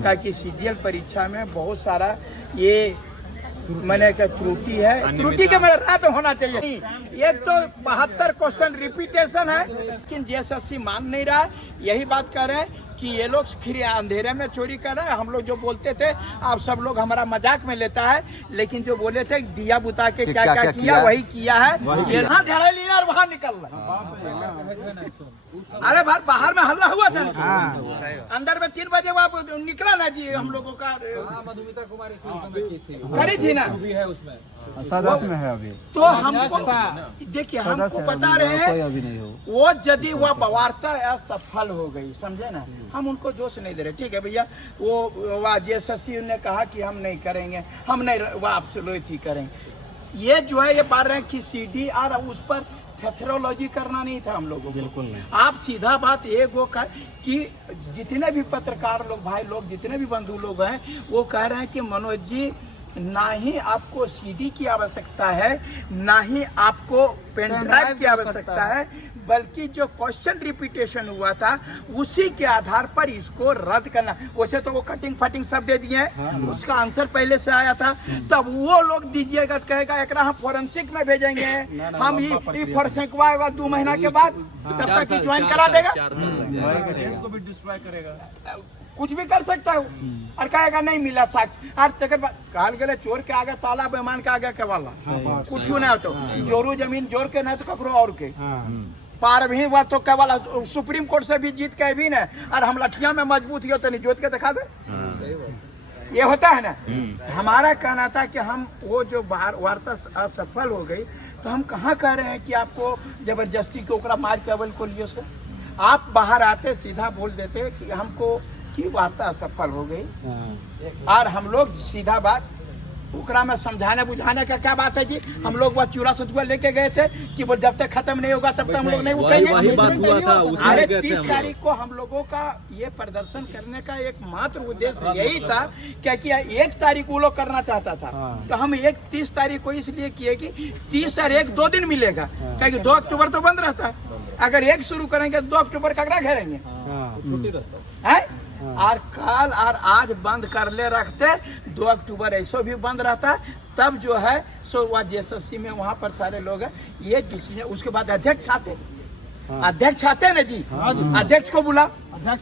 क्या कि सीजीएल परीक्षा में बहुत सारा ये मैंने क्या त्रुटि है, त्रुटि के मेरा रात होना चाहिए। एक तो 72 क्वेश्चन रिपीटेशन है, लेकिन जेएसएससी मान नहीं रहा। यही बात कर रहे हैं कि ये लोग फिर अंधेरे में चोरी कर रहे हैं। हम लोग जो बोलते थे आप सब लोग हमारा मजाक में लेता है, लेकिन जो बोले थे दिया बुता के क्या क्या किया वही किया है। ये ढड़े लिया और वहाँ निकल रहा। अरे बाहर में हल्ला हुआ था, अंदर में 3 बजे वो निकला ना जी। हम लोगों का मधुमिता कुमारी करी थी ना, सदस्य में है अभी। तो हमको देखिए, हमको बता रहे हैं वो यदि वह वार्ता असफल हो गई, समझे ना, हम उनको दोष नहीं दे रहे। ठीक है भैया, वो जेएसएससी ने कहा कि हम नहीं करेंगे, हम नहीं वापसी करेंगे। ये जो है ये बात रहे हैं कि सीडी और उस पर थेथरोलॉजी करना नहीं था हम लोगों को। बिल्कुल नहीं। आप सीधा बात एक वो कि जितने भी पत्रकार लोग, भाई लोग, जितने भी बंधु लोग हैं, वो कह रहे हैं कि मनोज जी ना ही आपको सीडी की आवश्यकता है, ना ही आपको पेन ड्राइव की आवश्यकता है, बल्कि जो क्वेश्चन रिपीटेशन हुआ था उसी के आधार पर इसको रद्द करना। वैसे तो वो कटिंग फटिंग सब दे दिए हैं, उसका आंसर पहले से आया था, तब वो लोग दीजिएगा तो कहेगा एक हम फोरेंसिक में भेजेंगे, हम ये फोरेंसिक होगा 2 महीना के बाद, तब तक ज्वाइन करा देगा, इसको भी डिस्ट्रॉय करेगा, कुछ भी कर सकता है और कहेगा नहीं मिला साक्ष्य। और तक कहल गए चोर के आगे ताला, बेमान के आगे केवाला, कुछ ना तो जोरू जमीन जोर के ना तो ककरो और के पार भी हुआ तो केवाला। सुप्रीम कोर्ट से भी जीत के भी ना, और हम लठिया में मजबूत हो तो नहीं जोत के दिखा दे, ये होता है ना। हमारा कहना था कि हम वो जो वार्ता असफल हो गई, तो हम कहाँ कह रहे हैं कि आपको जबरदस्ती के ओकरा मार केवल को लिए से आप बाहर आते सीधा बोल देते कि हमको की वार्ता असफल हो गई। और हम लोग सीधा बात ओकरा में समझाने बुझाने का क्या बात है जी। हम लोग वह चूरा सतुआ लेके गए थे कि वो जब तक खत्म नहीं होगा तब तक हम लोग नहीं उठेंगे। वही बात हुआ था, अरे 30 तारीख को हम लोगों का ये प्रदर्शन करने का एकमात्र उद्देश्य यही था, क्योंकि 1 तारीख वो लोग करना चाहता था, तो हम 30 तारीख को इसलिए किए कि 30 और 1 2 दिन मिलेगा, क्योंकि 2 अक्टूबर तो बंद रहता है। अगर 1 शुरू करेंगे 2 अक्टूबर का घेरेंगे है, और कल और आज बंद कर ले रखते, 2 अक्टूबर ऐसा भी बंद रहता, तब जो है सो वह जेएसएससी में वहाँ पर सारे लोग हैं ये डिसीजन। उसके बाद अध्यक्ष आते, अध्यक्ष आते ना जी, अध्यक्ष को बुला,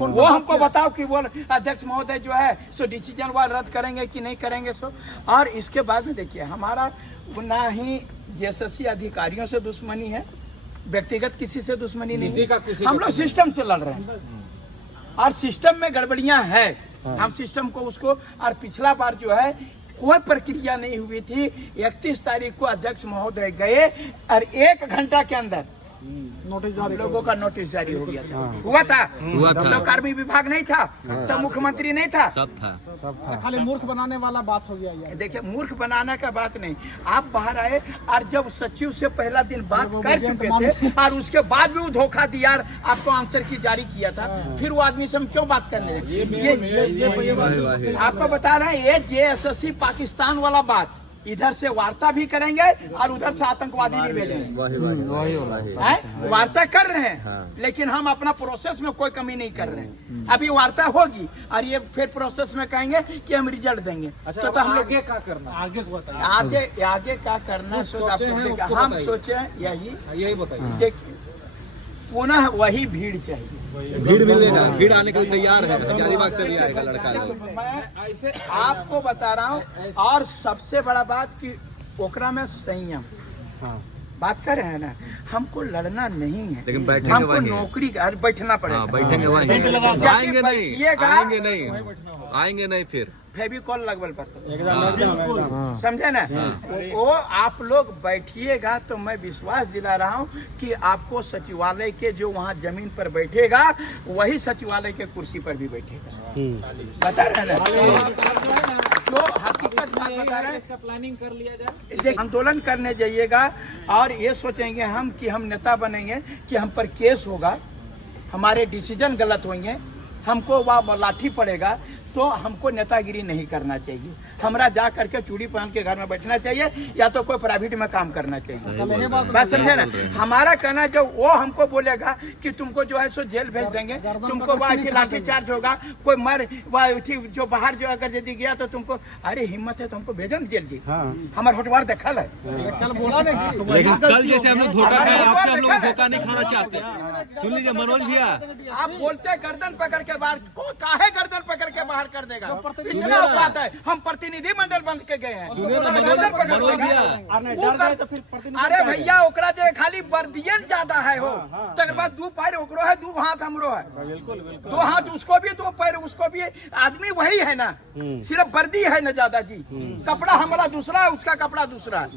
वो हमको बताओ कि वो अध्यक्ष महोदय जो है सो डिसीजन वह रद्द करेंगे कि नहीं करेंगे सो। और इसके बाद में देखिए, हमारा ना ही जेएसएससी अधिकारियों से दुश्मनी है, व्यक्तिगत किसी से दुश्मनी नहीं, हम लोग सिस्टम से लड़ रहे हैं और सिस्टम में गड़बड़ियां है। हम सिस्टम को उसको, और पिछला बार जो है कोई प्रक्रिया नहीं हुई थी। 31 तारीख को अध्यक्ष महोदय गए और 1 घंटा के अंदर नोटिस हम लोगों का नोटिस जारी हो गया था। हुआ था तो कार्मिक विभाग नहीं था, तो मुख्यमंत्री नहीं था, सब था। खाली मूर्ख बनाने वाला बात हो गया यार। देखिए, मूर्ख बनाने का बात नहीं। आप बाहर आए और जब सचिव से पहला दिन बात कर चुके थे और उसके बाद भी वो धोखा दिया, आपको आंसर की जारी किया था, फिर वो आदमी से हम क्यों बात करने लगे? आपको बता रहे हैं, ये जेएसएससी पाकिस्तान वाला बात, इधर से वार्ता भी करेंगे और उधर से आतंकवादी भी भेजेंगे। वार्ता कर रहे हैं, लेकिन हम अपना प्रोसेस में कोई कमी नहीं कर रहे हैं। अभी वार्ता होगी और ये फिर प्रोसेस में कहेंगे कि हम रिजल्ट देंगे। अच्छा, तो हम लोग आगे क्या करना, आगे आगे क्या करना, हम सोचे यही बताइए। देखिए, पुनः वही भीड़ चाहिए, भीड़ मिलेगा, भीड़ आने के लिए तैयार है, हजारीबाग से भी आएगा लड़का। मैं ऐसे आपको बता रहा हूँ। और सबसे बड़ा बात कि ओकरा में संयम, बात कर रहे हैं ना, हमको लड़ना नहीं है, लेकिन बैठेंगे, हमको नौकरी बैठना पड़ेगा। बैठेंगे वहीं, आएंगे नहीं, आएंगे नहीं, फिर फेविकॉल लगवल पर, समझे ना। वो आप लोग बैठिएगा तो मैं विश्वास दिला रहा हूँ कि आपको सचिवालय के जो वहाँ जमीन पर बैठेगा वही सचिवालय के कुर्सी पर भी बैठेगा। बता रहे ना, जो हकीकत बात बता रहे हैं, इसका प्लानिंग कर लिया जाए। देखिए, आंदोलन करने जाइएगा और ये सोचेंगे हम कि हम नेता बनेंगे, कि हम पर केस होगा, हमारे डिसीजन गलत होंगे, हमको वहाँ लाठी पड़ेगा, तो हमको नेतागिरी नहीं करना चाहिए। हमरा जा करके चूड़ी पहन के घर में बैठना चाहिए या तो कोई प्राइवेट में काम करना चाहिए। बात समझे ना? हमारा कहना जो वो हमको बोलेगा कि तुमको जो है सो जेल भेज देंगे, तुमको वह लाठी चार्ज होगा, कोई मर वह जो बाहर जो अगर यदि गया तो तुमको अरे हिम्मत है तो हमको भेजो जेल जी। हमारे होटवार देखल है, कल बोला ना कि लेकिन कल जैसे हम लोग धोखा खाए, आपसे हम लोग धोखा नहीं खाना चाहते। सुन लीजिए मनोज भैया, आप बोलते गर्दन पकड़ के बाहर को काहे गर्दन पकड़ के बाहर कर देगा? इतना औकात है, हम प्रतिनिधि मंडल बन के गए हैं। गर्दन पकड़ मनोज भैया, अरे भैया ओकरा जो खाली बर्दियन ज्यादा है हो, तक बाद दो पैर ओकरो है, दो हाथ हमरो है, दो हाथ उसको भी, दो पैर उसको भी, आदमी वही है ना, सिर्फ वर्दी है ना ज्यादा जी, कपड़ा हमारा दूसरा है, उसका कपड़ा दूसरा है।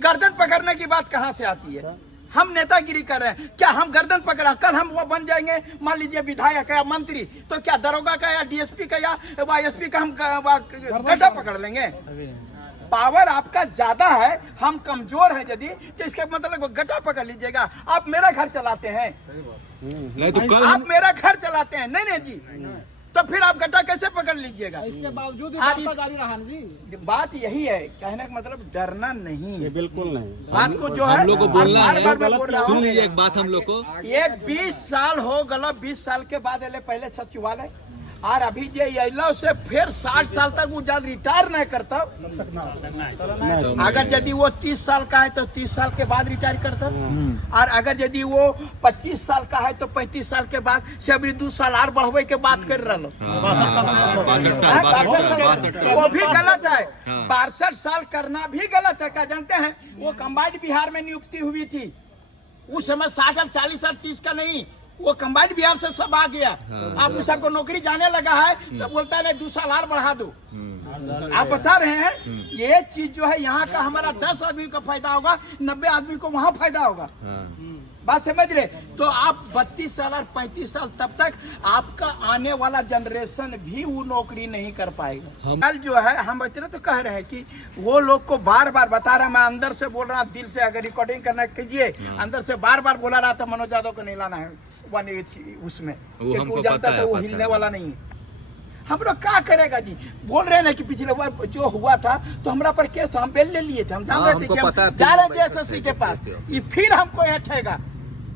गर्दन पकड़ने की बात कहाँ से आती है? हम नेतागिरी कर रहे हैं क्या? हम गर्दन पकड़ा, कल हम वो बन जाएंगे मान लीजिए विधायक या मंत्री, तो क्या दरोगा का या डीएसपी का या एसपी का हम गड्ढा पकड़ लेंगे? पावर आपका ज्यादा है, हम कमजोर हैं यदि, तो इसका मतलब गड्ढा पकड़ लीजिएगा। आप मेरा घर चलाते हैं, नहीं तो कल आप मेरा घर चलाते हैं, नहीं जी, तो फिर आप गड्ढा कैसे पकड़ लीजिएगा? इसके बावजूद आज जारी रहा ना जी। बात यही है, कहने का मतलब डरना नहीं है, बिल्कुल नहीं। बात को जो है हम लोग को बोलना बार है। बार मैं बोल रहा सुन हूँ, लीजिए एक बात हम लोग को, ये 20 साल हो गलो, 20 साल के बाद एले पहले सचिवालय और अभी जे अलो से फिर 60 साल तक वो जब रिटायर नहीं करता, अगर यदि वो 30 साल का है तो 30 साल के बाद रिटायर करता, और अगर यदि वो 25 साल का है तो 35 साल के बाद से अभी 2 साल और बढ़वे के बात कर रहा लो। 62 साल वो भी गलत है, 62 साल करना भी गलत है। क्या जानते हैं? वो कंबाइंड बिहार में नियुक्ति हुई थी, उस समय 60 और 40 और 30 का नहीं, वो कंबाइंड बिहार से सब आ गया। अब उस सबको नौकरी जाने लगा है तो बोलता है 2 साल और बढ़ा दो। आप बता रहे हैं ये चीज जो है यहाँ का हमारा 10 आदमी को फायदा होगा, 90 आदमी को वहाँ फायदा होगा। बात समझ रहे? तो आप 32 साल और 35 साल तब तक आपका आने वाला जनरेशन भी वो नौकरी नहीं कर पाएगा। कल जो है हम इतना तो कह रहे हैं कि वो लोग को बार बार बता रहा, मैं अंदर से बोल रहा, दिल से अगर रिकॉर्डिंग करना कीजिए, अंदर से बार बार बोला रहा था मनोज यादव को नहीं लाना है उसमें, क्योंकि वो जानता था वो हिलने वाला नहीं है। हम लोग क्या करेगा जी? बोल रहे हैं ना कि पिछले बार जो हुआ था तो हमारा पर केस हम बेल ले लिए थे, हम जान रहे थे कि हम जा रहे थे एसएससी के पास, ये फिर हमको यहाँ ठेगा।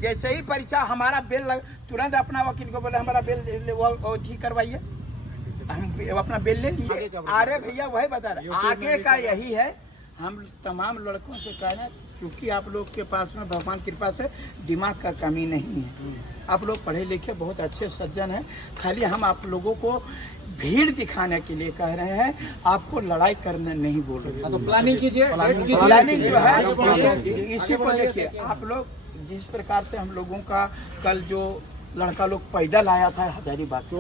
जैसे ही परीक्षा हमारा बेल तुरंत अपना वकील को बोले हमारा बेल वो ठीक करवाइए, हम अपना बेल ले लिए। अरे भैया वही बता रहे, आगे का यही है। हम तमाम लड़कों से कह रहे हैं क्योंकि आप लोग के पास में भगवान कृपा से दिमाग का कमी नहीं है, आप लोग पढ़े लिखे बहुत अच्छे सज्जन हैं, खाली हम आप लोगों को भीड़ दिखाने के लिए कह रहे हैं, आपको लड़ाई करने नहीं बोल रहे। तो प्लानिंग कीजिए, प्लानिंग जो है इसी को देखिए। आप लोग जिस प्रकार से हम लोगों का कल जो लड़का लोग पैदल आया था हजारीबाग से,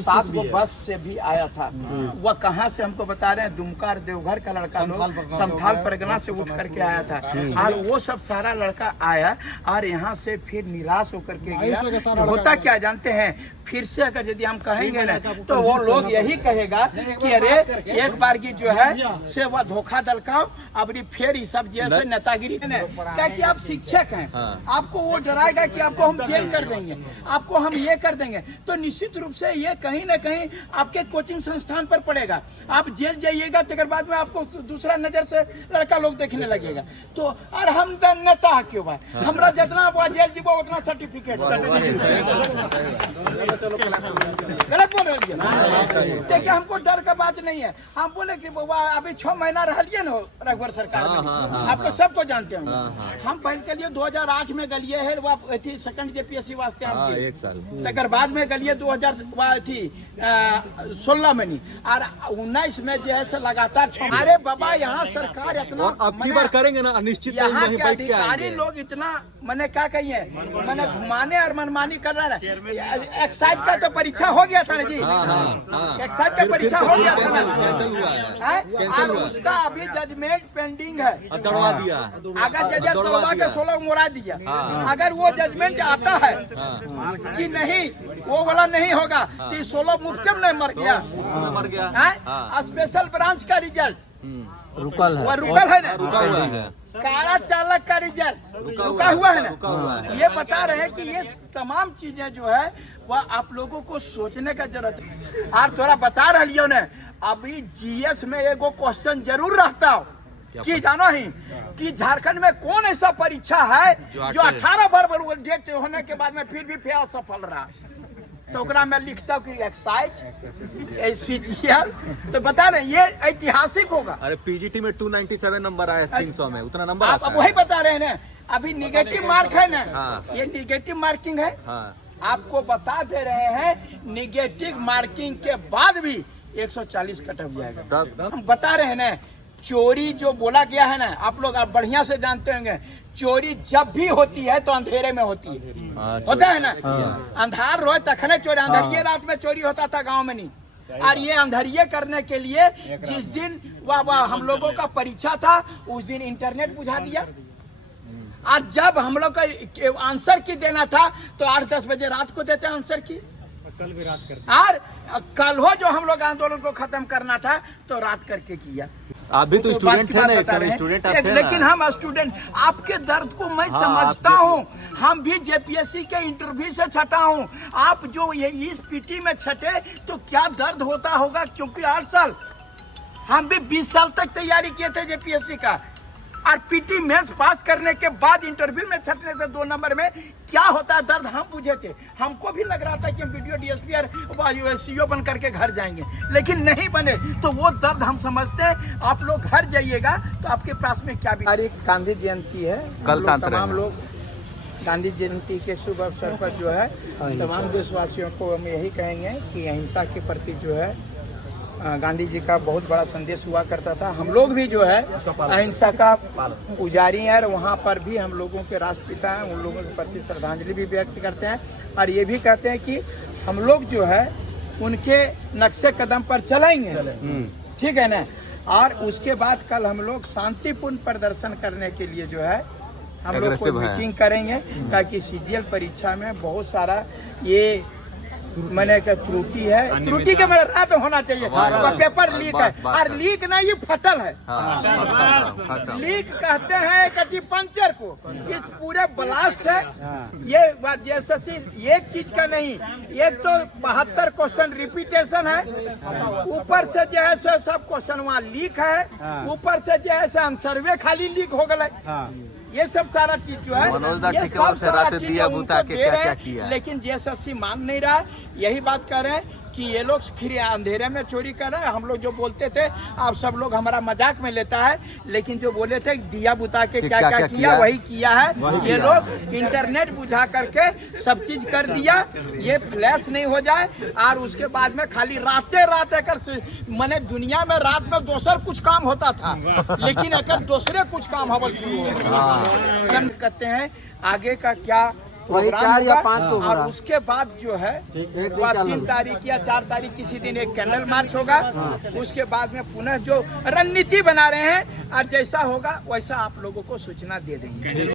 7 बस से भी आया था, वह कहाँ से हमको बता रहे हैं, दुमका देवघर का लड़का लोग संथाल परगना से उठ करके आया था, और वो सब सारा लड़का आया और यहाँ से फिर निराश होकर के गया। होता क्या जानते हैं? फिर से अगर यदि हम कहेंगे ना तो वो लोग यही कहेगा कि अरे एक बार की जो है से वह धोखा दलकाओ, अब फिर ये सब जैसे नेतागिरी है, क्या कि आप शिक्षक हैं, आपको वो डराएगा कि आपको हम जेल कर देंगे, आपको हम ये कर देंगे, तो निश्चित रूप से ये कहीं ना कहीं आपके कोचिंग संस्थान पर पड़ेगा। आप जेल जाइएगा तो बाद में आपको दूसरा नजर से लड़का लोग देखने लगेगा। तो और हम नेता क्यों भाई, हमारा जितना वो जेल जीवो उतना सर्टिफिकेट गलत बोल रहे हैं। देखिए हमको डर का बात नहीं है, हम बोले कि अभी 6 महीना रह लिए ना रघुवर सरकार में, आप लोग सबको जानते हैं। हम पहले के लिए 2008 में गलिए है, वो सेकंड जेपीएससी वास्ते हम 1 साल तक बाद में गलिए 2016 में नहीं, और 19 में जो है लगातार। अरे बाबा यहाँ सरकार इतना और अब की बार करेंगे ना निश्चित यहाँ के अधिकारी लोग इतना मैंने क्या कही है, मैंने घुमाने और मनमानी कर रहा है। एक्साइज का तो परीक्षा हो गया था ना जी, एक्साइज का परीक्षा हो गया था ना, और उसका अभी जजमेंट पेंडिंग है, दड़वा दिया। अगर जज तोड़वा के 16 मोड़ा दिया, अगर वो जजमेंट आता है कि नहीं वो वाला नहीं होगा तो 16 मुफ्त में नहीं मर गया, मर गया। स्पेशल ब्रांच का रिजल्ट रुकल है। वो रुकल है ना, रुका हुआ है। काला चालक का रिजल्ट रुका हुआ है ना। ये बता रहे हैं कि ये तमाम चीजें जो है वह आप लोगों को सोचने का जरूरत है। और थोड़ा बता रही हो ना, अभी जीएस में एगो क्वेश्चन जरूर रहता हो कि जानो ही कि झारखंड में कौन ऐसा परीक्षा है जो 18 बार डेट होने के बाद में फिर भी फेल सफल रहा। तो ओकरा में लिखता हूँ कि एक्साइज तो बता रहे ये ऐतिहासिक होगा। अरे पीजीटी में 297 नंबर आया 300 में, उतना नंबर आप अब वही बता रहे हैं ना, अभी निगेटिव मार्क है ना। हाँ। ये निगेटिव मार्किंग है। हाँ। आपको बता दे रहे हैं निगेटिव मार्किंग के बाद भी 140 कट ऑफ जाएगा। तब हम बता रहे हैं ना, चोरी जो बोला गया है ना, आप लोग आप बढ़िया से जानते होंगे, चोरी जब भी होती है तो अंधेरे में होती है। होता है ना, अंधार रोज तखने चोरी, अंधेरिये रात में चोरी होता था, गांव में नहीं। और ये अंधेरिये करने के लिए जिस दिन वाह हम लोगों का परीक्षा था उस दिन इंटरनेट बुझा दिया। और जब हम लोग का आंसर की देना था तो 8-10 बजे रात को देते आंसर की। कल भी रात कर। और कल हो जो हम लोग आंदोलन को खत्म करना था तो रात करके किया। आप भी तो स्टूडेंट थे ना, स्टूडेंट आप थे ना। लेकिन हम स्टूडेंट, आपके दर्द को मैं समझता हूँ। हम भी जेपीएससी के इंटरव्यू से छटा हूँ। आप जो ये इस पीटी में छटे तो क्या दर्द होता होगा, क्योंकि 8 साल हम भी 20 साल तक तैयारी किए थे जेपीएससी का। और पीटी मेंस पास करने के बाद इंटरव्यू में छटने से 2 नंबर में क्या होता है दर्द हम बुझे थे। हमको भी लग रहा था कि हम वीडियो डीएसपी और सीओ बन करके घर जाएंगे, लेकिन नहीं बने। तो वो दर्द हम समझते हैं। आप लोग घर जाइएगा तो आपके पास में क्या भी। गांधी जयंती है, कल तमाम लोग गांधी जयंती के शुभ अवसर पर जो है तमाम देशवासियों को हम यही कहेंगे कि अहिंसा के प्रति जो है गांधी जी का बहुत बड़ा संदेश हुआ करता था। हम लोग भी जो है अहिंसा का पुजारी हैं और वहाँ पर भी हम लोगों के राष्ट्रपिता हैं, उन लोगों के प्रति श्रद्धांजलि भी व्यक्त करते हैं। और ये भी कहते हैं कि हम लोग जो है उनके नक्शे कदम पर चलेंगे, ठीक है ना। और उसके बाद कल हम लोग शांतिपूर्ण प्रदर्शन करने के लिए जो है हम लोग कोई मीटिंग करेंगे, ताकि सीजीएल परीक्षा में बहुत सारा ये मैंने क्या त्रुटि है, त्रुटि के मेरे रात होना चाहिए। पेपर लीक है, और लीक नहीं ये फटल है। लीक कहते हैं कटी पंचर को। इस पूरे ब्लास्ट है ये जैसे एक चीज का नहीं, एक तो 72 क्वेश्चन रिपीटेशन है, ऊपर से जो है सब क्वेश्चन वहाँ लीक है, ऊपर से जो है सर्वे खाली लीक हो गए। ये सब सारा चीज जो है ये सब सारा चीज उनको दे रहे हैं, लेकिन जेएसएससी मान नहीं रहा। यही बात कर रहे हैं कि ये लोग फिर अंधेरे में चोरी कर रहे हैं। हम लोग जो बोलते थे आप सब लोग हमारा मजाक में लेता है, लेकिन जो बोले थे दिया बुता के क्या क्या किया वही किया है। ये लोग इंटरनेट बुझा करके सब चीज कर दिया। ये फ्लैश नहीं हो जाए और उसके बाद में खाली रातें मैंने दुनिया में रात में दोसर कुछ काम होता था, लेकिन अगर दूसरे कुछ काम हवल शुरू हो गया। कहते हैं आगे का क्या प्रोग्राम होगा। और उसके बाद जो है 3 तारीख या 4 तारीख किसी दिन एक कैंडल मार्च होगा। उसके बाद में पुनः जो रणनीति बना रहे हैं और जैसा होगा वैसा आप लोगों को सूचना दे देंगे।